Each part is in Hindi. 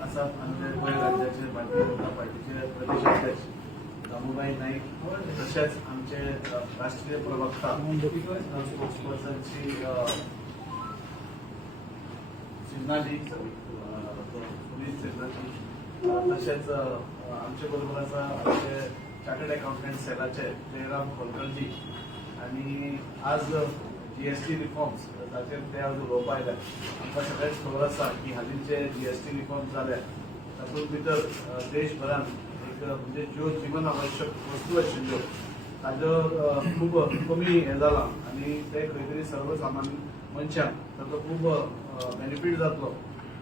आसात आमचे गोंय राज्याचे भारतीय जनता पार्टीचे प्रदेशाध्यक्ष दामूबाई नाईक तशेंच आमचे राष्ट्रीय प्रवक्ता स्पोक्सपर्सन श्री सिन्हाजी सुनील सिन्हाजी तशेंच आमचे बरोबर आसा आमचे चार्टर्ड अकाउंटंट सेलाचे जयराम खोलकरजी आणि आज जीएसटी रिफॉर्म्स ताचेर ते आज उलोवपा आयल्या. आमकां सगळ्यांक खबर आसा की हालींचे जीएसटी रिफॉर्म्स जाले तातूंत भितर देशभरान एक म्हणजे ज्यो जीवन आवश्यक वस्तू आशिल्ल्यो ताजो खूब कमी हे जाला आणि ते खंय तरी सर्वसामान्य मनशाक ताचो खूब बेनिफीट जातलो.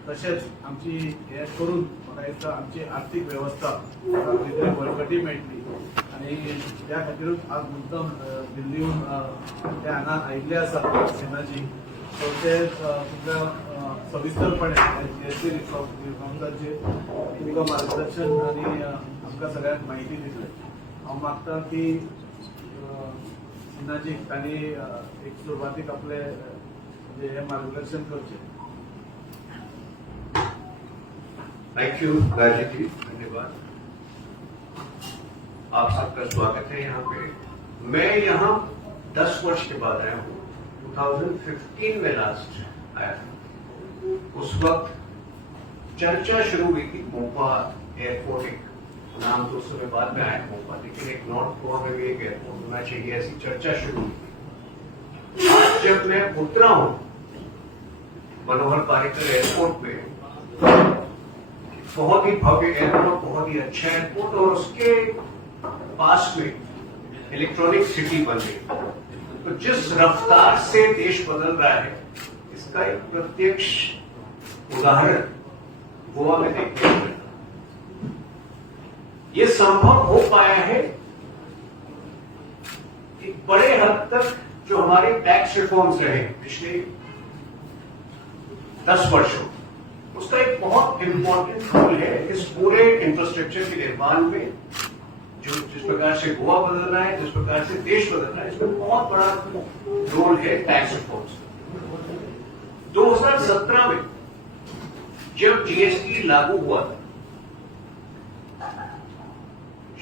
तशेंच आमची हे करून म्हाका दिसता आमची आर्थीक वेवस्था खंय तरी बळकटी मेळटली आणि त्या खातीरूच आज मुद्दम दिल्लीहून ते हांगा आयिल्ले आसात सिन्हाजी. सो ते तुमकां सविस्तरपणे जीएसटी रिफॉर्म्साचेर तुमकां मार्गदर्शन आणि आमकां सगळ्यांक म्हायती दितले. हांव मागतां की सिन्हाजी तांणी एक सुरवातीक आपले हे मार्गदर्शन करचें. थैंक यू राजीव जी, धन्यवाद. आप सबका स्वागत है यहाँ पे. मैं यहाँ 10 वर्ष के बाद आया हूँ. 2015 में लास्ट आया था. उस वक्त चर्चा शुरू हुई थी मोपा एयरपोर्ट, एक नाम तो उस समय बाद में आया मोपा, लेकिन एक नॉर्थ गोवा में भी एक एयरपोर्ट होना चाहिए, ऐसी चर्चा शुरू हुई थी. आज जब मैं उतरा हूँ मनोहर पारिकर एयरपोर्ट पे, बहुत ही भव्य एयरपोर्ट, बहुत ही अच्छा एयरपोर्ट, और उसके पास में इलेक्ट्रॉनिक सिटी बन गई. तो जिस रफ्तार से देश बदल रहा है इसका एक प्रत्यक्ष उदाहरण गोवा में देखने को मिला. ये संभव हो पाया है एक बड़े हद तक जो हमारे टैक्स रिफॉर्म्स रहे पिछले 10 वर्षों, उसका एक बहुत इंपॉर्टेंट रोल है इस पूरे इंफ्रास्ट्रक्चर के निर्माण में. जो जिस प्रकार से गोवा बदल रहा है, जिस प्रकार से देश बदल रहा है, इसमें बहुत बड़ा रोल है टैक्स रिफॉर्म्स. 2017 में जब जीएसटी लागू हुआ था,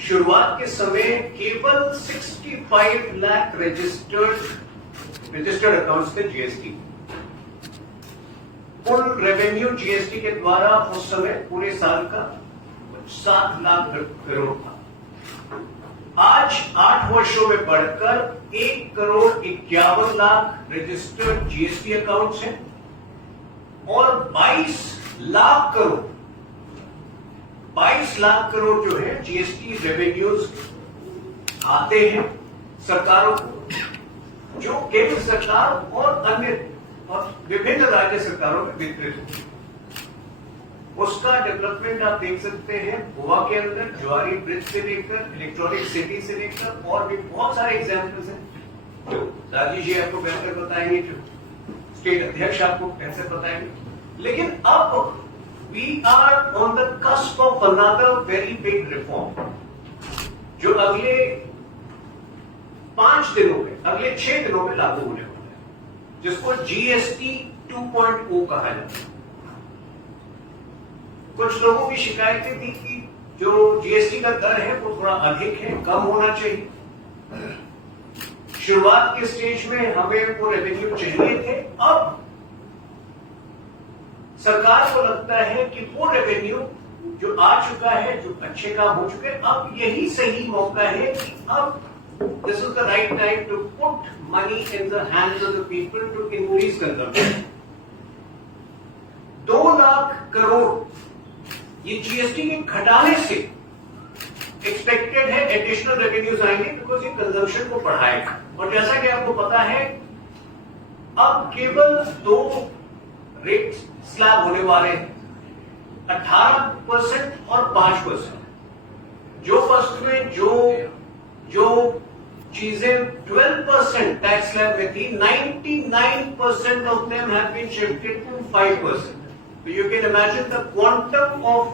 शुरुआत के समय केवल 65 लाख रजिस्टर्ड अकाउंट्स थे जीएसटी. कुल रेवेन्यू जीएसटी के द्वारा उस समय पूरे साल का 7 लाख करोड़ था. आज 8 वर्षों में बढ़कर 1,51,00,000 रजिस्टर्ड जीएसटी अकाउंट्स हैं और 22 लाख करोड़ जो है जीएसटी रेवेन्यूज आते हैं सरकारों को, जो केंद्र सरकार और अन्य और विभिन्न राज्य सरकारों में वितरित होती है. उसका डेवलपमेंट आप देख सकते हैं गोवा के अंदर, ज्वारी ब्रिज से लेकर इलेक्ट्रॉनिक सिटी से लेकर और भी बहुत सारे एग्जाम्पल्स हैं जो राजीव जी आपको बेहतर बताएंगे, जो स्टेट अध्यक्ष आपको बेहतर बताएंगे. लेकिन अब we are on the cusp of another very big reform जो अगले 5 दिनों में, अगले 6 दिनों में लागू होने वाला है, जिसको जीएसटी 2.0 कहा जाता है. कुछ लोगों की शिकायतें थी कि जो जीएसटी का दर है वो थोड़ा अधिक है, कम होना चाहिए. शुरुआत के स्टेज में हमें वो रेवेन्यू चाहिए थे. अब सरकार को लगता है कि वो रेवेन्यू जो आ चुका है, जो अच्छे काम हो चुके हैं, अब यही सही मौका है कि अब this is the right time to put money in the hands of the people to increase consumption. 2 lakh crore ये जीएसटी के घटाने से एक्सपेक्टेड है एडिशनल रेवेन्यूज आएंगे, बिकॉज ये कंजम्पशन को बढ़ाएगा. और जैसा कि आपको पता है अब केवल 2 रेट स्लैब होने वाले हैं, 18% और 5%. जो फर्स्ट में जो चीजें 12% टैक्स स्लैब में थी, 99% of them have been shifted to 5%. So you can imagine the quantum of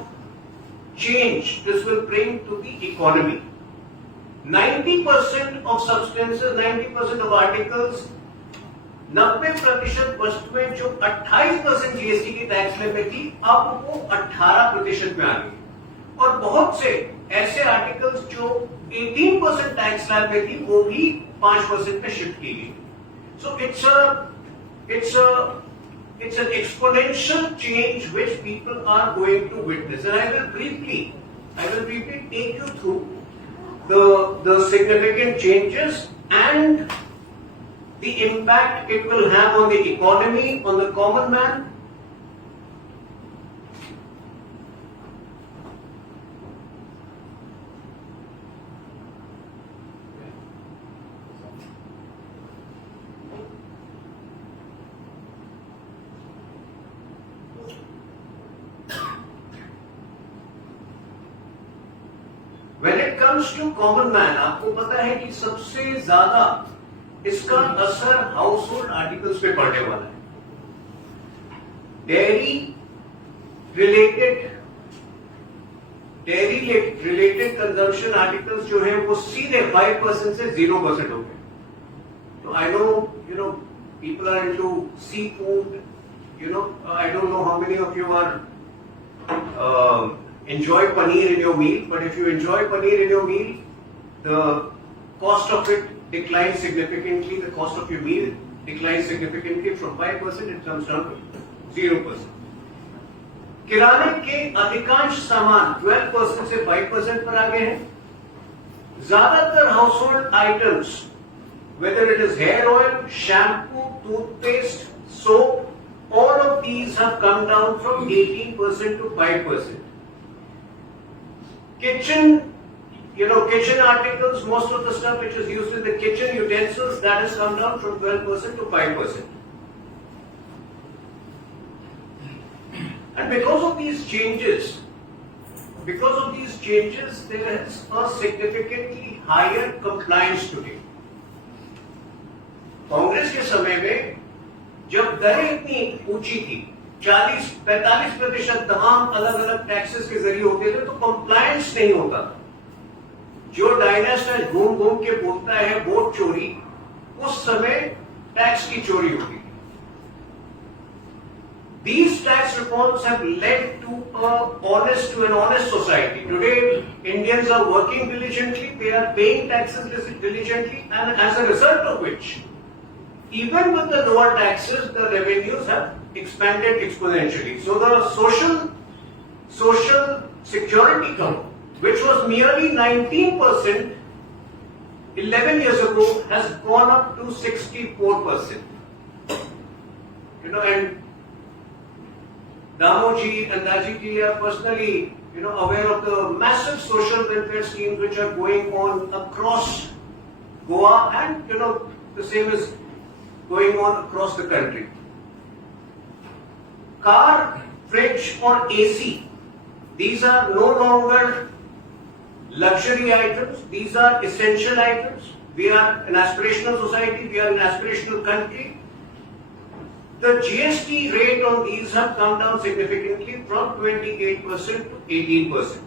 change this will bring to the economy. 90% of substances, 90% of articles 90% वस्तुएं जो 28% जीएसटी की टैक्स स्लैब में थी, अब वो 18% में आ गई। और बहुत से ऐसे आर्टिकल्स जो 18% टैक्स स्लैब में थी, वो भी 5% में शिफ्ट की गई। सो it's an exponential change which people are going to witness, and I will briefly take you through the significant changes and the impact it will have on the economy, on the common man. When it comes to common man, आपको पता है कि सबसे ज्यादा इसका असर हाउस होल्ड आर्टिकल्स पे पड़ने वाला है। डेयरी रिलेटेड कंजम्पशन आर्टिकल्स जो है वो सीधे 5% से 0% हो गए। तो I know people are into seafood, I don't know how many of you are enjoy paneer in your meal, but if you enjoy paneer in your meal, the cost of it declines significantly. The cost of your meal declines significantly from 5%, it comes down to 0%. किराने के अधिकांश सामान 12% से 5% पर आ गए हैं। ज्यादातर household items, whether it is hair oil, shampoo, toothpaste, soap, all of these have come down from 18% to 5%. Kitchen articles, most of the stuff which is used in the kitchen, utensils, that has come down from 12% to 5%. And because of these changes, there is a significantly higher compliance today. Congress के समय में जब दरें इतनी ऊंची थी, 40-45% तमाम अलग अलग टैक्सेस के जरिए होते थे, तो कंप्लायंस नहीं होता था। जो डायनेस्टी घूम घूम के बोलता है वोट चोरी, उस समय टैक्स की चोरी होती थी। These tax reforms have led to an honest society. Today, Indians are working diligently, they are paying taxes diligently, and as a result of which, even with the lower taxes, the revenues have expanded exponentially. So the social security count, which was merely 19% 11 years ago, has gone up to 64%. And Damoji and Daji are personally, aware of the massive social welfare schemes which are going on across Goa, and the same is going on across the country. Car, fridge or AC, these are no longer luxury items, these are essential items. We are an aspirational society, we are an aspirational country. The GST rate on these have come down significantly from 28% to 18%,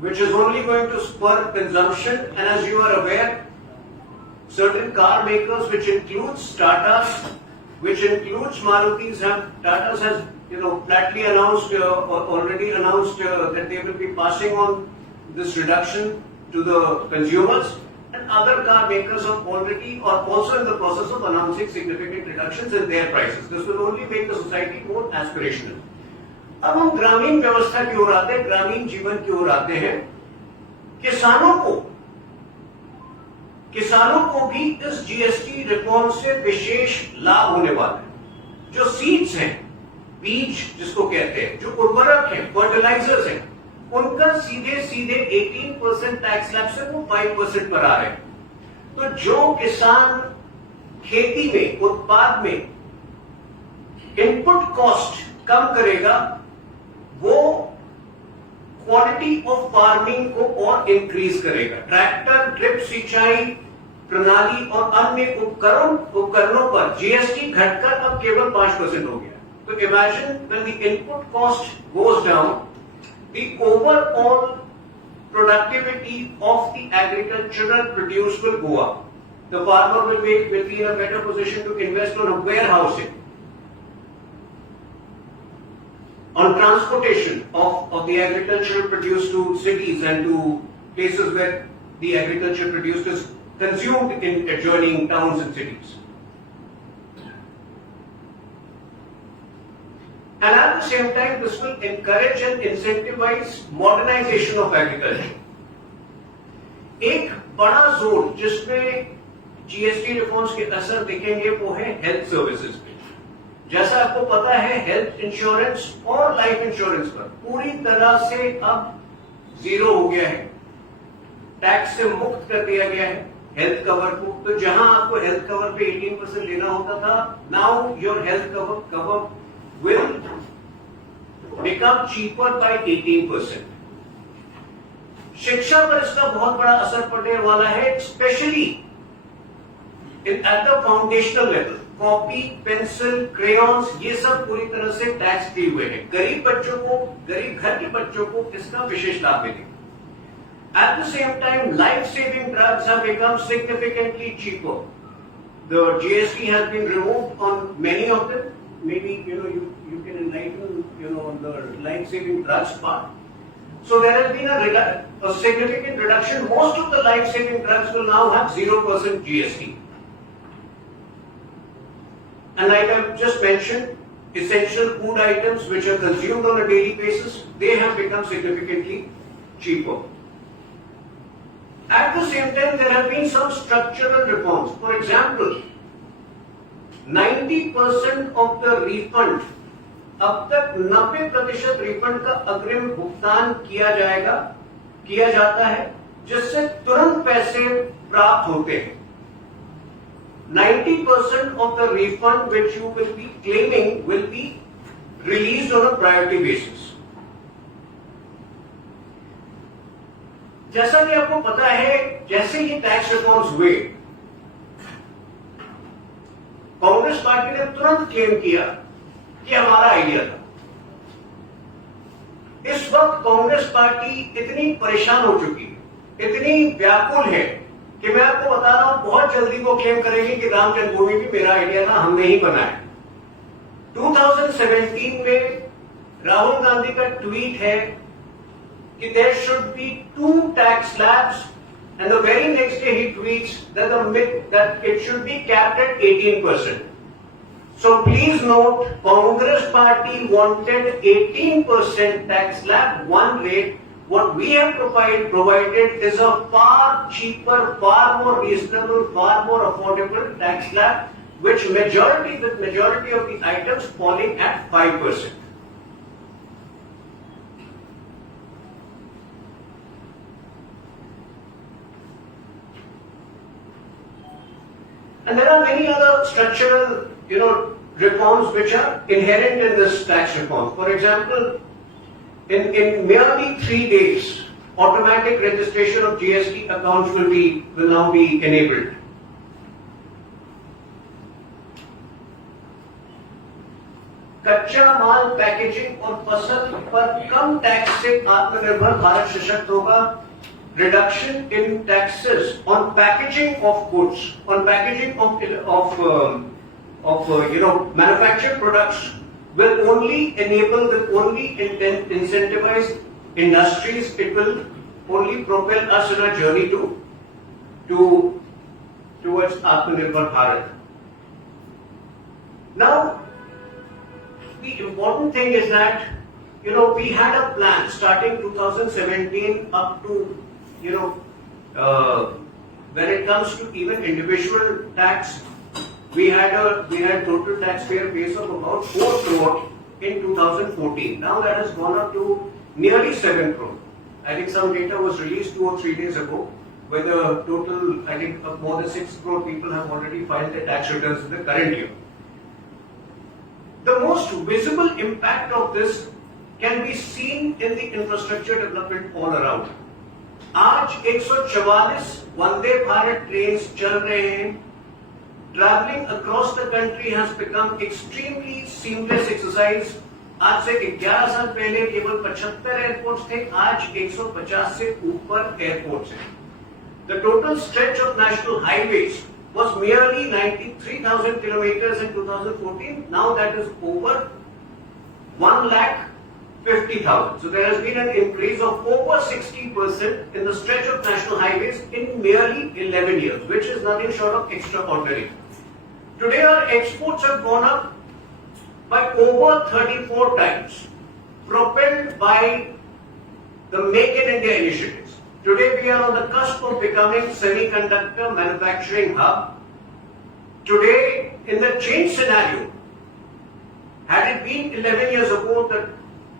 which is only going to spur consumption. And as you are aware, certain car makers, which includes Tatas, which includes Marutis, Tatas has flatly announced already announced that they will be passing on this reduction to the consumers, and other car makers are also in the process of announcing significant reductions in their prices. This will only make the society more aspirational. अब हम ग्रामीण व्यवस्था की ओर आते हैं, ग्रामीण जीवन की ओर आते हैं। किसानों को भी इस जीएसटी रिफॉर्म से विशेष लाभ होने वाला है। जो सीड्स हैं, बीज जिसको कहते हैं, जो उर्वरक हैं, फर्टिलाइजर्स हैं, उनका सीधे 18% टैक्स स्लैब से वो 5% पर आ रहे हैं। तो जो किसान खेती में, उत्पाद में इनपुट कॉस्ट कम करेगा, वो क्वालिटी ऑफ फार्मिंग को और इंक्रीज करेगा। ट्रैक्टर, ड्रिप सिंचाई प्रणाली और अन्य उपकरणों पर जीएसटी घटकर अब केवल 5% हो गया। तो imagine when the input cost goes down, the overall productivity of the agricultural produce will go up. the farmer will be in a better position to invest on a warehousing, on transportation of the agricultural produce to cities and to places where the agriculture produced is consumed in adjoining towns and cities. And at the same time, this will encourage and incentivize modernization of agriculture. एक बड़ा जोर जिसमें जीएसटी रिफॉर्म्स के असर दिखेंगे वो है हेल्थ सर्विसेज पे। जैसा आपको पता है, हेल्थ इंश्योरेंस और लाइफ इंश्योरेंस पर पूरी तरह से अब जीरो हो गया है, टैक्स से मुक्त कर दिया गया है हेल्थ कवर को। तो जहां आपको हेल्थ कवर पे 18% लेना होता था, now your health cover will become cheaper by 18%. शिक्षा पर इसका बहुत बड़ा असर पड़ने वाला है, specially at the foundational level. Copy, pencil, crayons, ये सब पूरी तरह से टैक्स फ्री हुए हैं। गरीब बच्चों को, गरीब घर के बच्चों को इसका विशेष लाभ मिलेगा। At the same time, life-saving drugs have become significantly cheaper. The GST has been removed on many of them. Maybe you can enlighten on the life-saving drugs part. So there has been a significant reduction. Most of the life-saving drugs will now have 0% GST. And like I've just mentioned, essential food items which are consumed on a daily basis, they have become significantly cheaper. At the same time, there have been some structural reforms. For example, 90% of the refund, अब तक 90% रिफंड का अग्रिम भुगतान किया जाता है, जिससे तुरंत पैसे प्राप्त होते हैं। 90% of the refund which you will be claiming will be released on a priority basis. जैसा कि आपको पता है, जैसे ही टैक्स रिफॉर्म्स हुए, कांग्रेस पार्टी ने तुरंत क्लेम किया कि हमारा आइडिया था। इस वक्त कांग्रेस पार्टी इतनी परेशान हो चुकी है, इतनी व्याकुल है कि मैं आपको बता रहा हूं, बहुत जल्दी वो क्लेम करेगी कि राम जन्मभूमि भी मेरा आइडिया था, हमने ही बनाया। 2017 में राहुल गांधी का ट्वीट है कि there should be 2 tax slabs, and the very next day he tweets that it should be capped at 18%. So please note, Congress party wanted 18% tax slab, one rate. What we have provided is a far cheaper, far more reasonable, far more affordable tax slab, which majority of the items falling at 5%. And there are many other structural, reforms which are inherent in this tax reform. For example, in merely 3 days, automatic registration of GST accounts will now be enabled. कच्चा माल, पैकेजिंग और फसल पर कम टैक्स से आत्मनिर्भर भारत सशक्त होगा. Reduction in taxes on packaging of goods, on packaging of manufactured products will only incentivize industries. It will only propel us in a journey towards Atmanirbhar Bharat. Now, the important thing is that we had a plan starting 2017 up to when it comes to even individual tax, we had total taxpayer base of about 4 crore in 2014. Now that has gone up to nearly 7 crore. I think some data was released 2 or 3 days ago, where the total, I think, more than 6 crore people have already filed their tax returns in the current year. The most visible impact of this can be seen in the infrastructure development all around. आज 144 वंदे भारत ट्रेन्स चल रहे हैं. Traveling across the country has become extremely seamless exercise. आज से 11 साल पहले केवल 75 एयरपोर्ट्स थे, आज 150 से ऊपर एयरपोर्ट्स हैं. The total stretch of national highways was merely 93,000 kilometers in 2014. Now that is over 1,50,000. So there has been an increase of over 60% in the stretch of national highways in merely 11 years, which is nothing short of extraordinary. Today our exports have gone up by over 34 times, propelled by the Make in India initiatives. Today we are on the cusp of becoming semiconductor manufacturing hub. Today, in the change scenario, had it been 11 years ago, the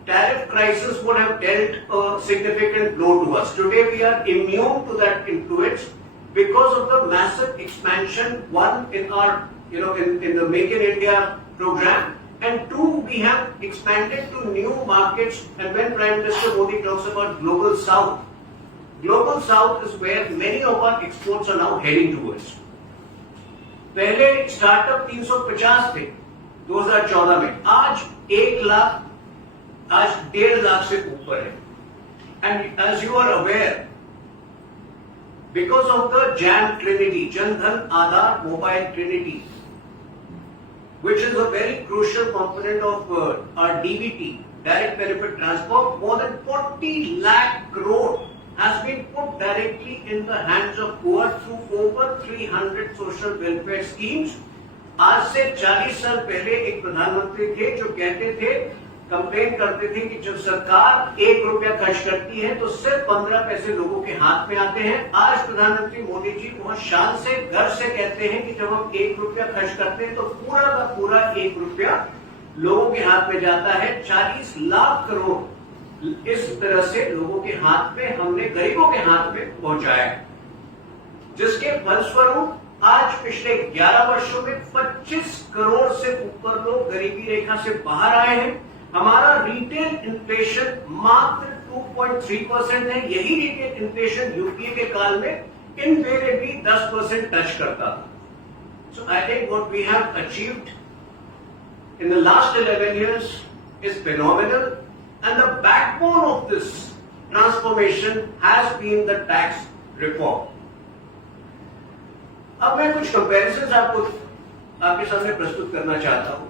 tariff crisis would have dealt a significant blow to us. Today we are immune to that influence because of the massive expansion, one, in our, in the Make in India program, and two, we have expanded to new markets. And when Prime Minister Modi talks about Global South is where many of our exports are now heading towards. पहले स्टार्टअप 350 थे 2014 में, आज 1 लाख, आज 1.5 लाख से ऊपर है. And as you are aware, because of the JAM Trinity, Jan Dhan Aadhaar Mobile Trinity, which is a very crucial component of our DBT, direct benefit transfer, more than 40 lakh crore has been put directly in the hands of poor through over 300 social welfare schemes. आज से 40 साल पहले एक प्रधानमंत्री थे जो कहते थे, कंप्लेन करते थे कि जब सरकार 1 रुपया खर्च करती है तो सिर्फ 15 पैसे लोगों के हाथ में आते हैं. आज प्रधानमंत्री मोदी जी बहुत शान से, गर्व से कहते हैं कि जब हम 1 रुपया खर्च करते हैं तो पूरा का पूरा 1 रुपया लोगों के हाथ में जाता है. 40 लाख करोड़ इस तरह से लोगों के हाथ में, हमने गरीबों के हाथ में पहुंचाया, जिसके फलस्वरूप आज पिछले 11 वर्षों में 25 करोड़ से ऊपर लोग गरीबी रेखा से बाहर आए हैं. हमारा रिटेल इन्फ्लेशन मात्र 2.3% है. यही रिटेल इन्फ्लेशन यूपीए के काल में इनवेरिएबली 10% टच करता था. So I think what we have achieved in the last 11 years is phenomenal, and the backbone of this transformation has been the tax reform. अब मैं कुछ कंपैरिजंस आपके सामने प्रस्तुत करना चाहता हूं,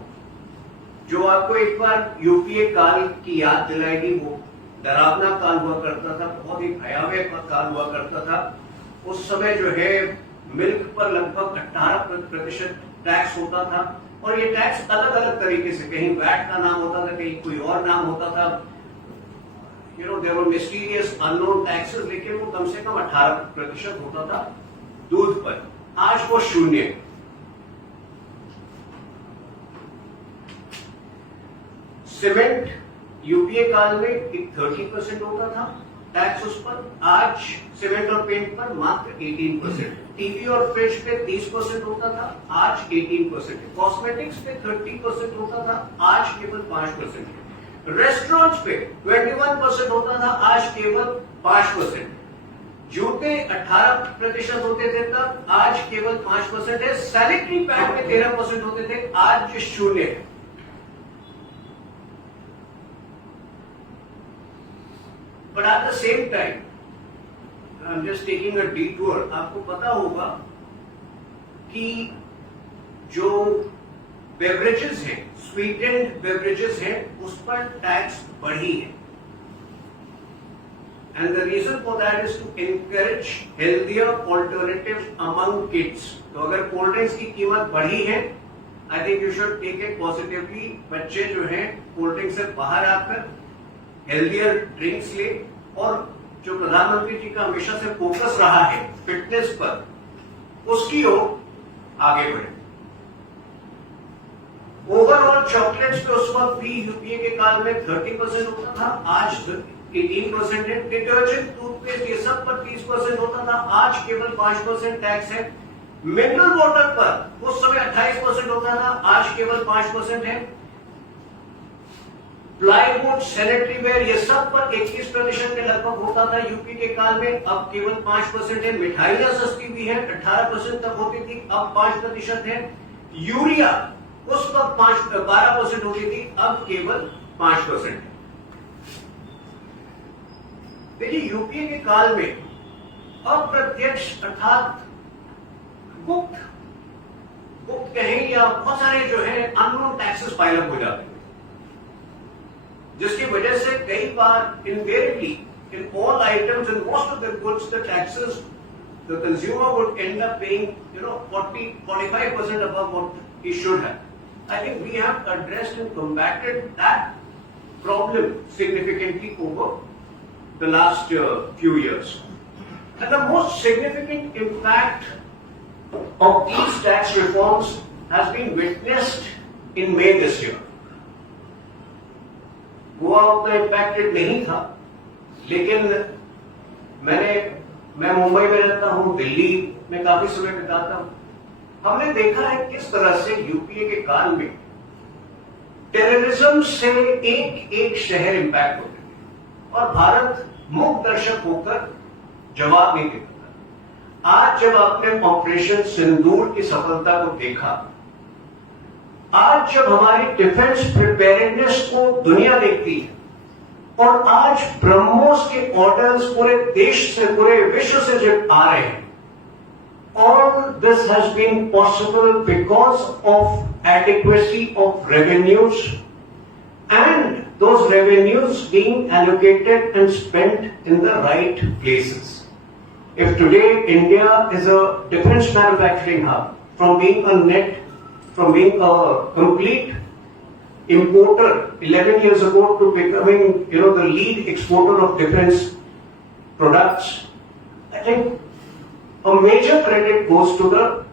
जो आपको एक बार यूपीए काल की याद दिलाएगी. वो डरावना काल हुआ करता था, बहुत ही भयावह काल हुआ करता था. उस समय जो है मिल्क पर लगभग 18% टैक्स होता था, और ये टैक्स अलग अलग तरीके से, कहीं वैट का नाम होता था, कहीं कोई और नाम होता था. There were mysterious unknown taxes, लेकिन वो कम से कम 18% होता था दूध पर. आज वो 0. सीमेंट यूपीए काल में 30% होता था टैक्स उस पर. आज सीमेंट और पेंट पर मात्र 18%. टीवी और फ्रिज पे 30% होता था, आज 18%. कॉस्मेटिक्स पे 30% होता था, आज केवल 5%. रेस्टोरेंट्स पे 21% होता था, आज केवल 5%. जूते 18% होते थे तब, आज केवल 5% है. सैनिटरी पैड में 13% होते थे, आज 0 है. But at the same time, I'm just taking a detour. आपको पता होगा कि जो बेवरेजेस हैं, स्वीटेंड बेवरेजेस हैं, उस पर टैक्स बढ़ी है. And the reason for that is to encourage healthier alternatives among kids. तो अगर कोल्ड ड्रिंक्स की कीमत बढ़ी है, I think you should take it positively. बच्चे जो हैं कोल्ड ड्रिंक से बाहर आकर हेल्दियर ड्रिंक्स ले, और जो प्रधानमंत्री जी का हमेशा से फोकस रहा है फिटनेस पर, उसकी ओर आगे बढ़े. ओवरऑल चॉकलेट्स पे उस वक्त भी यूपीए के काल में 30% होता था, आज 18% है. डिटर्जेंट, टूथपेस्ट, ये सब पर 30% होता था, आज केवल 5% टैक्स है. मिनरल वाटर पर उस समय 28% होता था, आज केवल 5% है. प्लाईवुड, सैनिटरी वेयर, ये सब पर 21% के लगभग होता था यूपी के काल में, अब केवल 5% है. मिठाइयां सस्ती भी है, 18% तक होती थी, अब 5% है. यूरिया उस वक्त 12% होती थी, अब केवल 5% है. देखिए, यूपीए के काल में अप्रत्यक्ष अर्थात गुप्त वो कहीं या बहुत सारे जो है अननोन टैक्सेस पाइल अप हो जाते हैं, जिसकी वजह से कई बार invariably in all items and most of the goods, the taxes, the consumer would end up paying, 45% above what he should have. I think we have addressed and combated that problem significantly over the last few years. And the most significant impact of these tax reforms has been witnessed in May this year. Goa उतना इम्पैक्टेड नहीं था, लेकिन मैं मुंबई में रहता हूं, दिल्ली में काफी समय बिताता हूं। हमने देखा है किस तरह से यूपीए के काल में टेररिज्म से एक शहर इंपैक्ट होते थे और भारत मूक दर्शक होकर जवाब नहीं देता था। आज जब आपने ऑपरेशन सिंदूर की सफलता को देखा, आज जब हमारी डिफेंस प्रिपेयर्डनेस को दुनिया देखती है और आज ब्रह्मोस के ऑर्डर्स पूरे देश से, पूरे विश्व से जब आ रहे हैं, all this has been possible because of adequacy of revenues and those revenues being allocated and spent in the right places. If today India is a defense manufacturing hub, from being a complete importer 11 years ago to becoming, the lead exporter of defense products, I think a major credit goes to the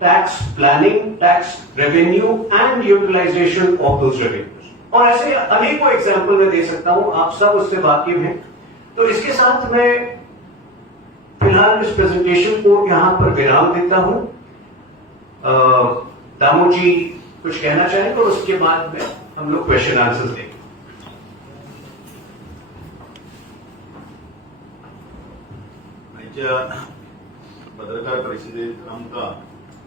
tax planning, tax revenue and utilization of those revenues. और ऐसे अनेकों एग्जाम्पल मैं दे सकता हूं, आप सब उससे वाकिफ हैं। तो इसके साथ मैं फिलहाल इस प्रेजेंटेशन को यहां पर विराम देता हूं। दामू जी कुछ कहना चाहेंगे और उसके बाद में हम लोग क्वेश्चन आंसर देंगे। पत्रकार परिषदेत आमकां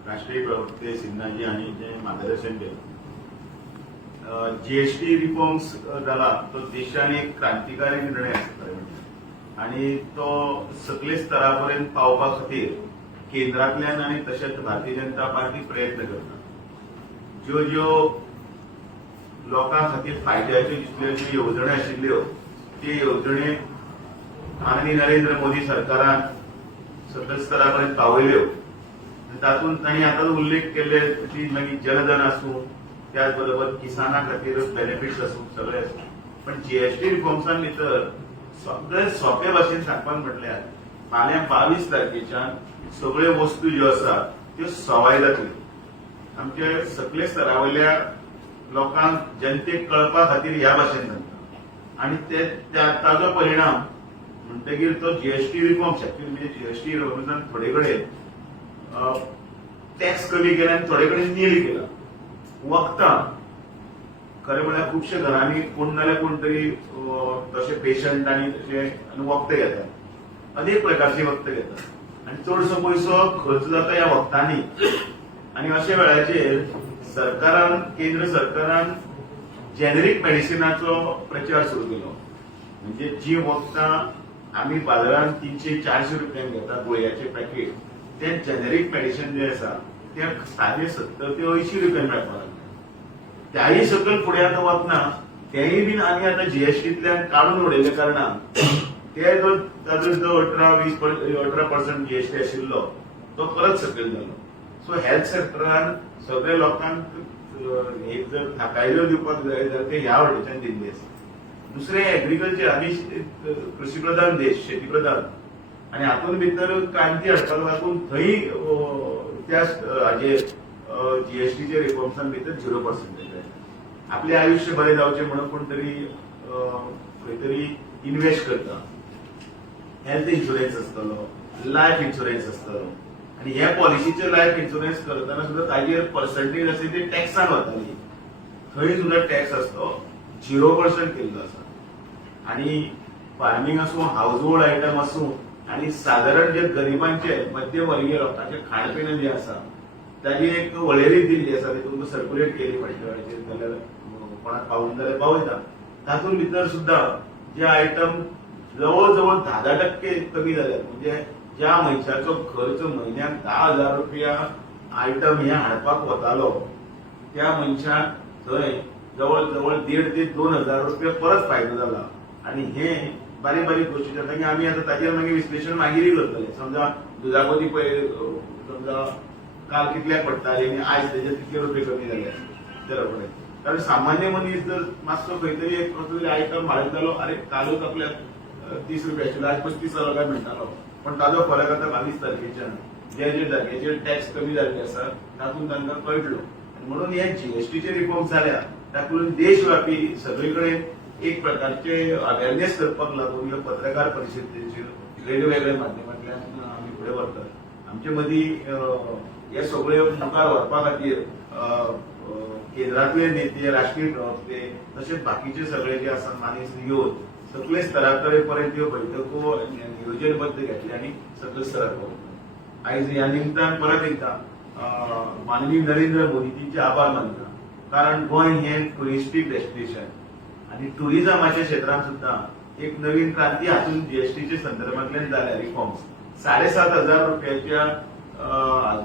राष्ट्रीय प्रवक्ते सिन्हाजी हांणी जे मार्गदर्शन केलें, जीएसटी रिफॉर्म्स जाला तो देशान एक क्रांतिकारी निर्णय आसा आणि तो सगळे स्तरापर्यंत पावपा खातीर केंद्रांतल्यान आनी तशेंच भारतीय जनता पार्टी प्रयत्न करता। ज्यो लोकां खातीर फायद्याच्यो जितल्यो ज्यो येवजण्यो आशिल्ल्यो ते येवजणी माननीय नरेंद्र मोदी सरकारान सगळे स्तरापर्यंत पावयल्यो। तातूंत तांणी आतां उल्लेख केले की मागीर जनधन आसूं, त्याच बरोबर किसानां खातीर बेनिफिट्स आसूं, सगळे आसूं, पण जीएसटी रिफॉर्म्सान भितर सगळे सोंपे भाशेन सांगपाक म्हटल्यार फाल्यां 22 तारखेच्यान सगळ्यो वस्तू ज्यो आसात त्यो सवाय जातल्यो। आमचे सगळे स्तरावयल्या लोकांक जनतेक कळपा खातीर ह्या भाशेन सांगता आनी ताजो परिणाम म्हणटकीर तो जीएसटी रिफॉर्म्स म्हणजे जीएसटी रिफॉर्म्सान थोडे कडेन टॅक्स कमी केला आनी थोडे कडेन नील केला। वखदां खरें म्हळ्यार खुबशे घरांनी कोण नाल्यार कोण तरी तशे पेशंट आनी तशे वखदां घेतात, अनेक प्रकारची वखदां घेतात आनी चडसो पयसो खर्च जाता ह्या वखदांनी। आनी अशा वेळाचेर केंद्र सरकारान जेनेरिक मेडिसिनाचो प्रचार सुरू केलो, म्हणजे जी वखदां आमी बाजारांत 300-400 रुपयांक घेतात गोळ्याचे पॅकेट, ते जेनेरिक मेडिसिन जे आसा ते 70 ते 80 रुपयांक मेळपाक लागले। त्याही सकयल फुडें आतां वतना तेय बीन आमी आतां जीएसटींतल्यान काडून उडयल्या कारणान ताजो जो 18% जीएसटी आशिल्लो तो परत सकयल जालो। सो हेल्थ सेक्टरान सगळ्या लोकांक एक जर थाकायल्यो दिवपाक जाय जाल्यार ते ह्या वाटेच्यान दिल्ली आसा। दुसरें एग्रीकल्चर, आमी कृषी प्रधान देश, शेती प्रधान, आनी हातूंत भितर क्रांती हाडपाक लागून थंय त्या हाजेर जीएसटीचे रिफॉर्म्सान भितर 0% जाय। आपले आयुष्य बरें जावचें म्हणून कोण तरी खंय तरी इन्व्हेस्ट करता, हेल्थ इन्शुरन्स आसतलो, लायफ इन्शुरन्स आसतलो, आनी ह्या पॉलिसीचे लायफ इन्शुरन्स करतना सुद्दां ताजेर पर्संटेज आसा ती टॅक्सान वताली, थंय सुद्दां टॅक्स आसतो 0% केल्लो आसा। आनी फार्मिंग आसूं, हाऊस होल्ड आयटम आसूं, आनी सादारण जे गरिबांचे मध्यमवर्गीय लोकांचे खाणपिण जे आसा ताजी एक वळेरी दिल्ली आसा, ती तुमकां सर्क्युलेट केली फाटल्या वेळाचेर, जाल्यार कोणाक पावूंक जाल्यार पावयता। तातूंत भितर सुद्दां जे आयटम जवळ जवळ 10% कमी जाल्यात, म्हणजे ज्या मनशाचो खर्च म्हयन्याक 10,000 रुपया आयटम हे हाडपाक वतालो त्या मनशाक थंय जवळ जवळ 1,500 ते 2,000 रुपया परत फायदो जाला आणि हे बारीक बारीक गोष्टी जाता की आमी आतां ताजेर मागीर विश्लेशण मागीरय करतले. समजा दुधापती पळय समजा काल कितल्याक पडटाली आणि आयज तेजे कितले रुपये कमी जाले जाल्यार पळय. कारण सामान्य मनीस जर मातसो खंय तरी एक कसलो तरी आयटम मारयतालो, अरे कालूच आपल्याक 30 रुपया आशिल्लो आज 35 जालो काय म्हणटालो, पण ताजो फरक आता 22 तारखेच्यान जे जे जाग्याचेर टॅक्स कमी जाल्ले आसा तातूंत तांकां कळटलो. म्हणून हे जीएसटीचे रिफॉर्म जाल्या तातूंत देशव्यापी सगळीकडे एक प्रकारचे अवेअरनेस करपाक लागून ह्यो पत्रकार परिशदेचेर वेगवेगळ्या माध्यमांतल्यान आमी फुडें व्हरतात. आमचे मदीं हे सगळे मुखार व्हरपा खातीर केंद्रांतले नेते, राष्ट्रीय प्रवक्ते तशेंच बाकीचे सगळे जे आसा मानीस येवन सगळे स्तराकडे पर्यंत ह्यो बैठको नियोजनबद्ध घेतले आनी सगळे स्तराक पावतात. आयज ह्या निमतान परत एकदा माननीय नरेंद्र मोदीजींचे आभार मानता. कारण गोंय हे टुरिस्टीक डेस्टिनेशन आणि टुरिझमाच्या क्षेत्रात सुद्धा एक नवीन क्रांती हातून जीएसटीच्या संदर्भातल्यान जाल्या रिफॉर्म्स. 7,500 रुपयाच्या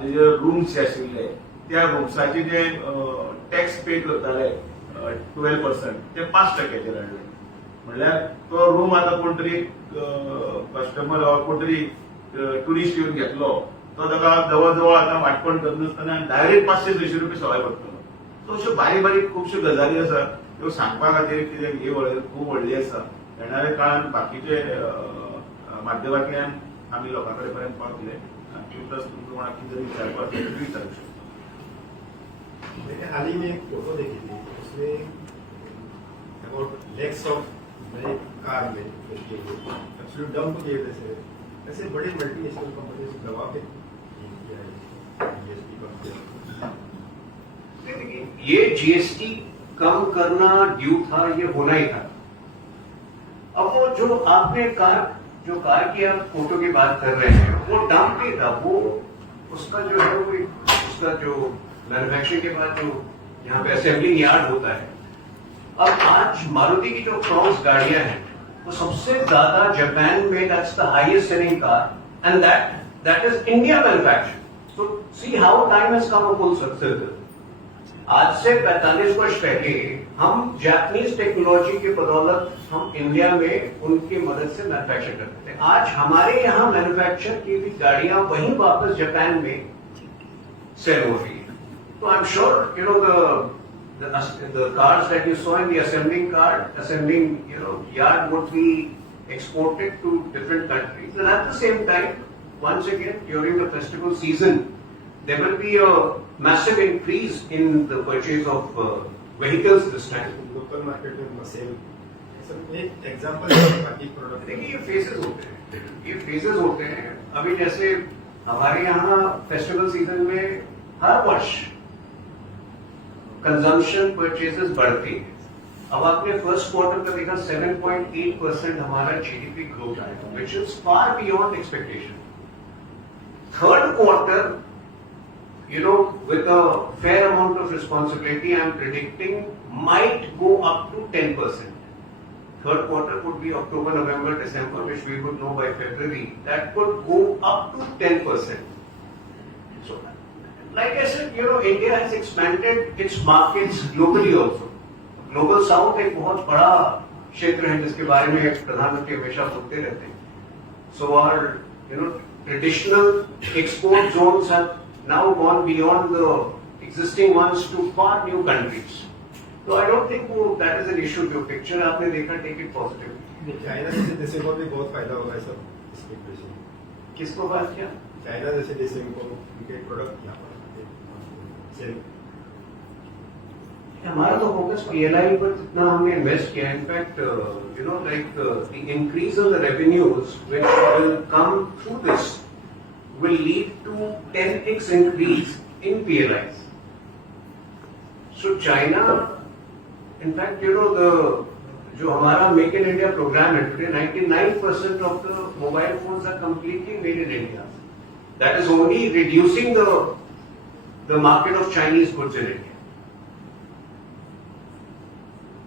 जे रूम्स जे आशिल्ले त्या रूम्साचे जे टॅक्स पे करताले 12% ते 5% हाडले. म्हणल्यार तो रूम आता कोण तरी कस्टमर कोण तरी टुरिस्ट येऊन घेतलो तो ताका जवळ जवळ आता वाटपण करनासतना डायरेक्ट 500-600 रुपये सवाय पडटलो. सो अश्यो बारीक बारीक खुबश्यो गजाली आसा त्यो सांगपा खातीर कितें ही खूब व्हडली आसा. येणाऱ्या काळात बाकीचे माध्यमांतल्यान आमी लोकां कडेन पर्यंत पावतले. प्लस तुमकां कोणाक कितें तरी विचारपाक असेल तर विचारूं शकता. मैंने हाल ही में एक फोटो देखी थी, उसमें अबाउट लैक्स ऑफ नए कार में एब्सोल्यूट डंप की वजह से ऐसे बड़े मल्टीनेशनल कंपनी से दबाव पे जीएसटी पर। ये जीएसटी कम करना ड्यू था, ये होना ही था. अब वो जो आपने कार की आप फोटो की बात कर रहे हैं वो डंप नहीं था, वो उसका जो है वो उसका जो मैन्युफैक्चरिंग के बाद जो यहाँ पे असेंबलिंग यार्ड होता है. अब आज मारुति की जो क्रॉस गाड़ियां हैं वो सबसे ज्यादा जापान में that's the highest selling car and that is India manufacture. So see how time has come a full circle. आज से 45 वर्ष पहले हम जापानीज टेक्नोलॉजी के बदौलत हम इंडिया में उनकी मदद से मैन्युफैक्चर करते थे. आज हमारे यहाँ मैन्युफैक्चर की भी गाड़ियां वहीं वापस जापान में सेल हो रही है. So I'm sure the cars that you saw in the assembling yard would be exported to different countries. And at the same time, once again during the festival season, there will be a massive increase in the purchase of vehicles this time. Local market में सेल सब एक एग्जांपल है बाकी प्रोडक्ट. देखिए ये फेजेस होते हैं. अभी जैसे हमारे यहाँ फेस्टिवल सीजन में हर वर्ष कंजम्पशन परचेजेस बढ़ती है. अब आपने फर्स्ट क्वार्टर का देखा 7.8% हमारा जीडीपी ग्रोथ आया, which is far beyond expectation. Third quarter with a fair amount of responsibility, I am predicting might go up to 10%. Third quarter would be October, November, December, which we would know by February. That could go up to 10%. So, like I said, India has expanded its markets globally also. Global South एक बहुत बड़ा क्षेत्र है जिसके बारे में प्रधानमंत्री हमेशा बोलते रहते हैं. So our traditional export zones have now gone beyond the existing ones to far new countries. So I don't think that is an issue. जो picture आपने देखा, take it positively. चाइना जैसे देशों को भी बहुत फायदा होगा सब इसके वजह से. किसको बात किया? चाइना जैसे देशों को उनके प्रोडक्ट यहाँ पर सेल. हमारा तो फोकस पीएलआई पर जितना हमने इन्वेस्ट किया. In fact the increase in the revenues which will come through this will lead to 10x increase in PLIs. So China, in fact, जो हमारा Make in India program है today, 99% of the mobile phones are completely made in India. That is only reducing the market of Chinese goods in India.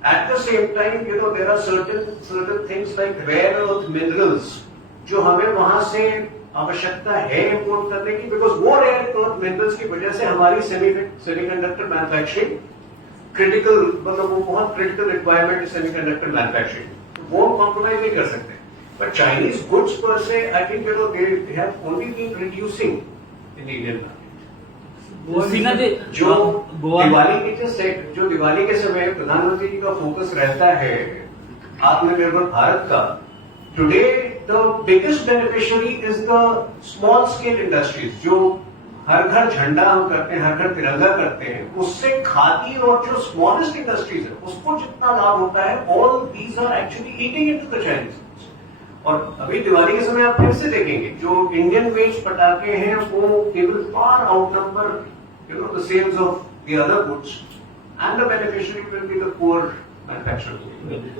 At the same time, there are certain things like rare earth minerals जो हमें वहां से आवश्यकता है इंपोर्ट करने की, बिकॉज वो रेयर अर्थ मिनरल्स की वजह से हमारी सेमीकंडक्टर मैन्युफैक्चरिंग क्रिटिकल, मतलब वो बहुत क्रिटिकल रिक्वायरमेंट है सेमीकंडक्टर मैन्युफैक्चरिंग, वो हम कॉम्प्रोमाइज नहीं कर सकते. बट चाइनीज गुड्स पर से I think they have only been reducing in Indian market. जो दिवाली के जो दिवाली के समय प्रधानमंत्री जी का फोकस रहता है आत्मनिर्भर भारत का, today the biggest beneficiary is the small scale industries. जो हर घर झंडा हम करते हैं, हर घर तिरंगा करते हैं, उससे खादी और जो स्मॉलेस्ट इंडस्ट्रीज है उसको जितना लाभ होता है, all these are actually eating into the Chinese. और अभी दिवाली के समय आप फिर से देखेंगे जो इंडियन मेड पटाखे हैं वो केवल far outnumber the sales of the other goods, and the beneficiary will be the poor manufacturer.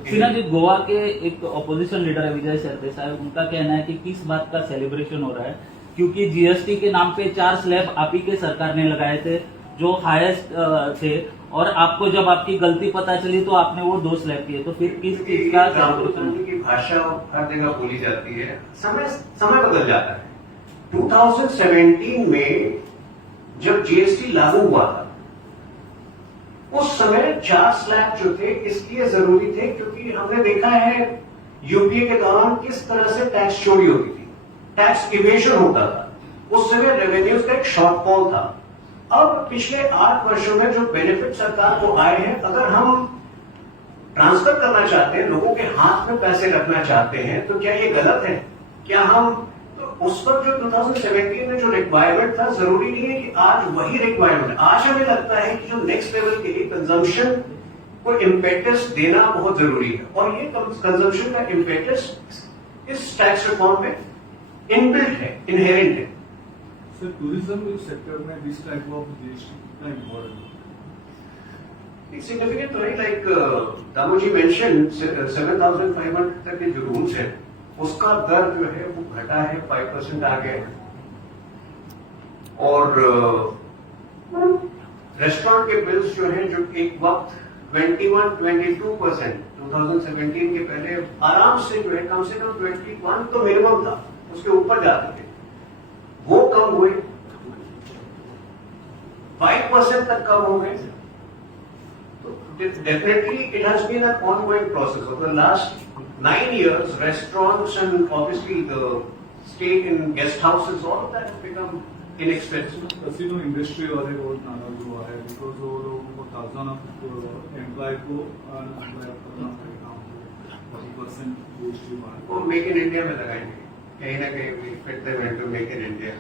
Sinha ji, Goa के एक ऑपोजिशन लीडर है विजय सरदेसाई, उनका कहना है कि किस बात का सेलिब्रेशन हो रहा है, क्योंकि जीएसटी के नाम पे 4 स्लैब आप ही के सरकार ने लगाए थे जो हाईएस्ट थे, और आपको जब आपकी गलती पता चली तो आपने वो 2 स्लैब किए, तो फिर किस चीज का सेलिब्रेशन? की भाषा हर जगह बोली जाती है, समय बदल जाता है. 2017 में जब जीएसटी लागू हुआ था उस समय 4 स्लैब जो थे इसलिए जरूरी थे क्योंकि हमने देखा है यूपीए के दौरान किस तरह से टैक्स चोरी होती थी, टैक्स इवेशन होता था, उस समय रेवेन्यूज का एक शॉर्टफॉल था. अब पिछले 8 वर्षों में जो बेनिफिट सरकार को आए हैं, अगर हम ट्रांसफर करना चाहते हैं, लोगों के हाथ में पैसे रखना चाहते हैं, तो क्या ये गलत है? क्या हम तो उस वक्त जो 2017 में जो रिक्वायरमेंट था, जरूरी नहीं है कि आज वही रिक्वायरमेंट. आज हमें लगता है कि जो नेक्स्ट लेवल के लिए कंजम्पशन को इम्पेटस देना बहुत जरूरी है, और ये कंजम्पशन का इम्पेटस इस टैक्स रिफॉर्म में इनबिल्ट है, इनहेरेंट है. सर, टूरिज्म सेक्टर में दिस टाइप ऑफ जीएसटी कितना इम्पोर्टेंट है? It's significant to it, like Damoji mentioned, 7,500 तक के जो रूल्स है उसका दर जो है वो घटा है, 5% आ गया है. और रेस्टोरेंट के बिल्स जो है जो एक वक्त 21-22% 2017 के पहले आराम से जो है कम से कम 21 तो मिनिमम था, उसके ऊपर जाते थे, वो कम हुए 5% तक कम हो गए. Definitely, it has been an ongoing process. Over the last 9 years, restaurants and obviously the stay in guest houses, all of that has become inexpensive. Casino industry वाले बहुत नाराज हुआ है, बिकॉज वो लोगों को 1000 एम्प्लॉय को अनएम्प्लॉय करना पड़ेगा, 40% जीएसटी वो मेक इन इंडिया में लगाएंगे, कहीं ना कहीं we fit them into make in India.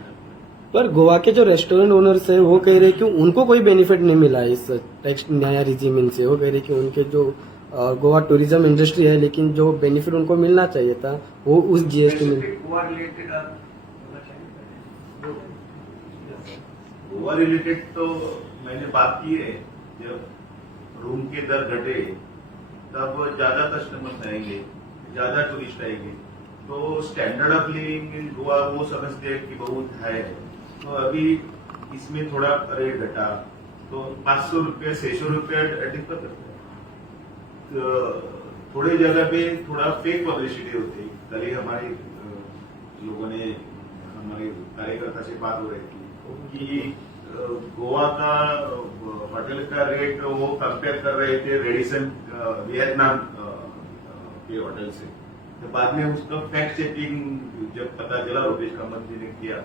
पर गोवा के जो रेस्टोरेंट ओनर्स है वो कह रहे कि उनको कोई बेनिफिट नहीं मिला इस टैक्स नया रिजीमिंग से. वो कह रहे कि उनके जो गोवा टूरिज्म इंडस्ट्री है, लेकिन जो बेनिफिट उनको मिलना चाहिए था वो उस जीएसटी में. गोवा रिलेटेड तो मैंने बात की है, जब रूम के दर घटे तब ज्यादा कस्टमर्स आएंगे, ज्यादा टूरिस्ट आएंगे, तो standard of living in Goa वो समझते हैं कि बहुत है. तो अभी इसमें थोड़ा रेट घटा तो 500 रुपये 600 रुपये दिक्कत है. तो थोड़ी जगह पे थोड़ा फेक पब्लिसिटी होती है. कल ही हमारे लोगों ने, हमारे कार्यकर्ता से बात हो रही थी कि गोवा का होटल का रेट वो कंपेयर कर रहे थे रेडिसन वियतनाम के होटल से. तो बाद में उसका फैक्ट चेकिंग जब पता चला, रुपेश कामत जी ने किया,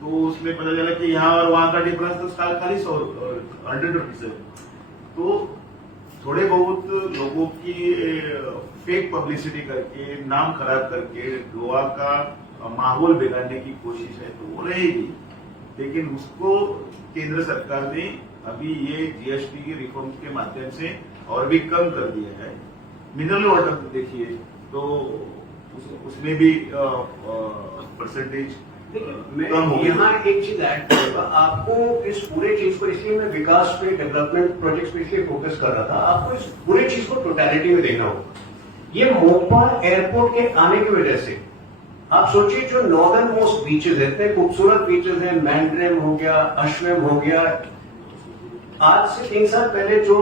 तो उसमें पता चला कि यहाँ और वहां का डिफरेंस तो खाली 100 रुपीज है. तो थोड़े बहुत लोगों की फेक पब्लिसिटी करके, नाम खराब करके गोवा का माहौल बिगाड़ने की कोशिश है, तो वो रहेगी. लेकिन उसको केंद्र सरकार ने अभी ये जीएसटी की रिफॉर्म के माध्यम से और भी कम कर दिया है. मिनरल वाटर देखिए तो उसमें भी परसेंटेज मैं यहाँ एक चीज ऐड करूंगा आपको. इस पूरे चीज को, इसलिए मैं विकास पे, डेवलपमेंट प्रोजेक्ट्स पे इसलिए फोकस कर रहा था. आपको इस पूरे चीज को टोटलिटी में देखना होगा. ये मोपा एयरपोर्ट के आने की वजह से आप सोचिए, जो नॉर्दर्न मोस्ट बीचेस है, इतने खूबसूरत बीचेस हैं, मैंड्रेम हो गया, अश्वेम हो गया, आज से 3 साल पहले जो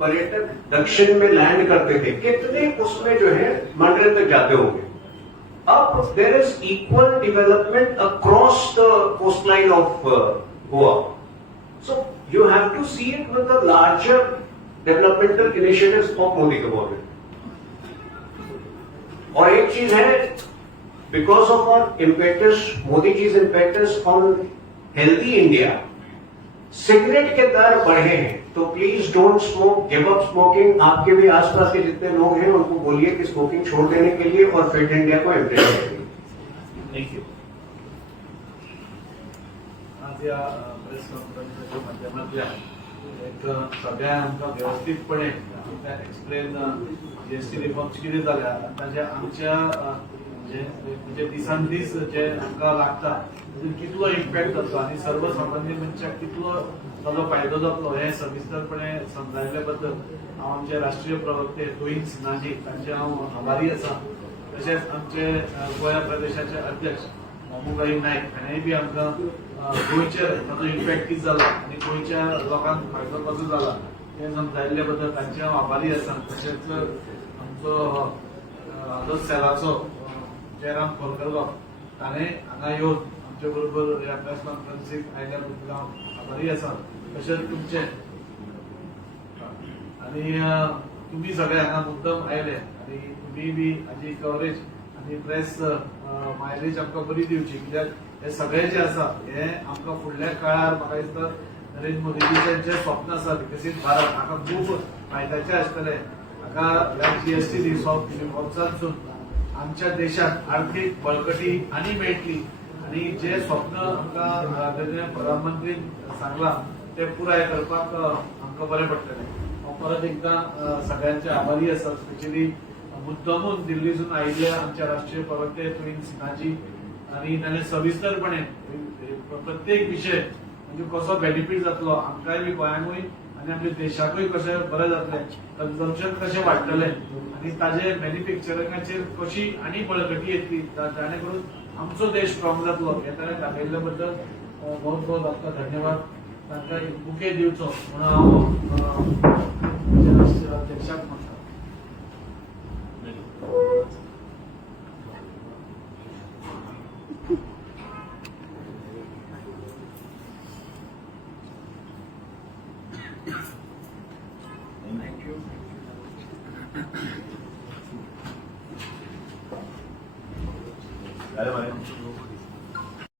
पर्यटक दक्षिण में लैंड करते थे, कितने उसमें जो है मंडल तक जाते होंगे. अब there is equal development across the coastline of Goa. So you have to see it with the larger developmental initiatives of Modi government. और एक चीज है, because of our impetus, Modi जी's impetus on healthy India, cigarette के दर बढ़े हैं, तो please don't smoke, give up smoking. आपके भी आसपास के जितने लोग हैं उनको बोलिए कि स्मोकिंग छोड़ देने के लिए और फिट इंडिया को इम्प्लीमेंट करिए। Thank you. आज या प्रेस कॉन्फरन्सच्या माध्यमातल्या एक सगळ्या आमकां व्यवस्थितपणे एक्सप्लेन जीएसटी रिफॉर्म्स कितें जाल्या आनी ताचे आमच्या म्हणजे दिसान दीस जे आमकां लागता तातूंत कितलो इम्पॅक्ट जातलो आनी सर्वसामान्य मनशाक कितलो ताजो फायदो जातलो हे सविस्तरपणे समजायल्ले बद्दल हांव आमचे राष्ट्रीय प्रवक्ते तुहीन सिन्हाजी तांचे हांव आभारी आसा। तशेंच आमचे गोंय प्रदेशाचे अध्यक्ष मोमूबाई नायक हाणेंय बी आमकां गोंयचेर ताजो इम्पॅक्ट कितें जालो आनी गोंयच्या लोकांक फायदो कसो जाला हे समजायल्ले बद्दल तांचे हांव आभारी आसा। तशेंच आमचो हाजो सेलाचो जयराम खोलकर्लो ताणें हांगा येवन आमचे बरोबर ह्या प्रेस कॉन्फरन्सीक आयल्या बद्दल हांव आभारी आसा। तशेंच तुमचे आनी तुमी सगळे हांगा मुद्दम आयले आनी तुमी बी हाजी कवरेज आनी प्रेस मायलेज आमकां बरी दिवची, कित्याक हे सगळे जे आसा हे आमकां फुडल्या काळार म्हाका दिसता नरेंद्र मोदीजीचें जें स्वप्न आसा विकसीत भारत हाका खूब फायद्याचें आसतलें। हाका ह्या जीएसटी रिफॉर्म्सांतसून आमच्या देशात आर्थीक बळकटी आनी मेळटली आनी जे स्वप्न आमकां आदरणीय प्रधानमंत्रीन सांगलां ते पुराय करपाक आमकां बरें पडटलें। हांव परत एकदां सगळ्यांचे आभारी आसा, स्पेशली मुद्दमून दिल्लीसून आयिल्ल्या आमच्या राष्ट्रीय प्रवक्ते तुहीन सिन्हाजी आनी ताणें सविस्तरपणे प्रत्येक विशय म्हणजे कसो बेनिफीट जातलो आमकांय बी गोंयांकूय आनी आमच्या देशाकूय कशें बरें जातलें, कन्झम्पशन कशें वाडटलें आनी ताजे मॅन्युफॅक्चरिंगाचेर कशी आनी बळकटी येतली जाणे करून आमचो देश स्ट्रॉंग जातलो हे ताणें दाखयल्ले बद्दल बहुत बहुत आमकां धन्यवाद। तांकां बुके दिवचो म्हणून हांव राष्ट्रीय अध्यक्षाक म्हणटा। Thank you.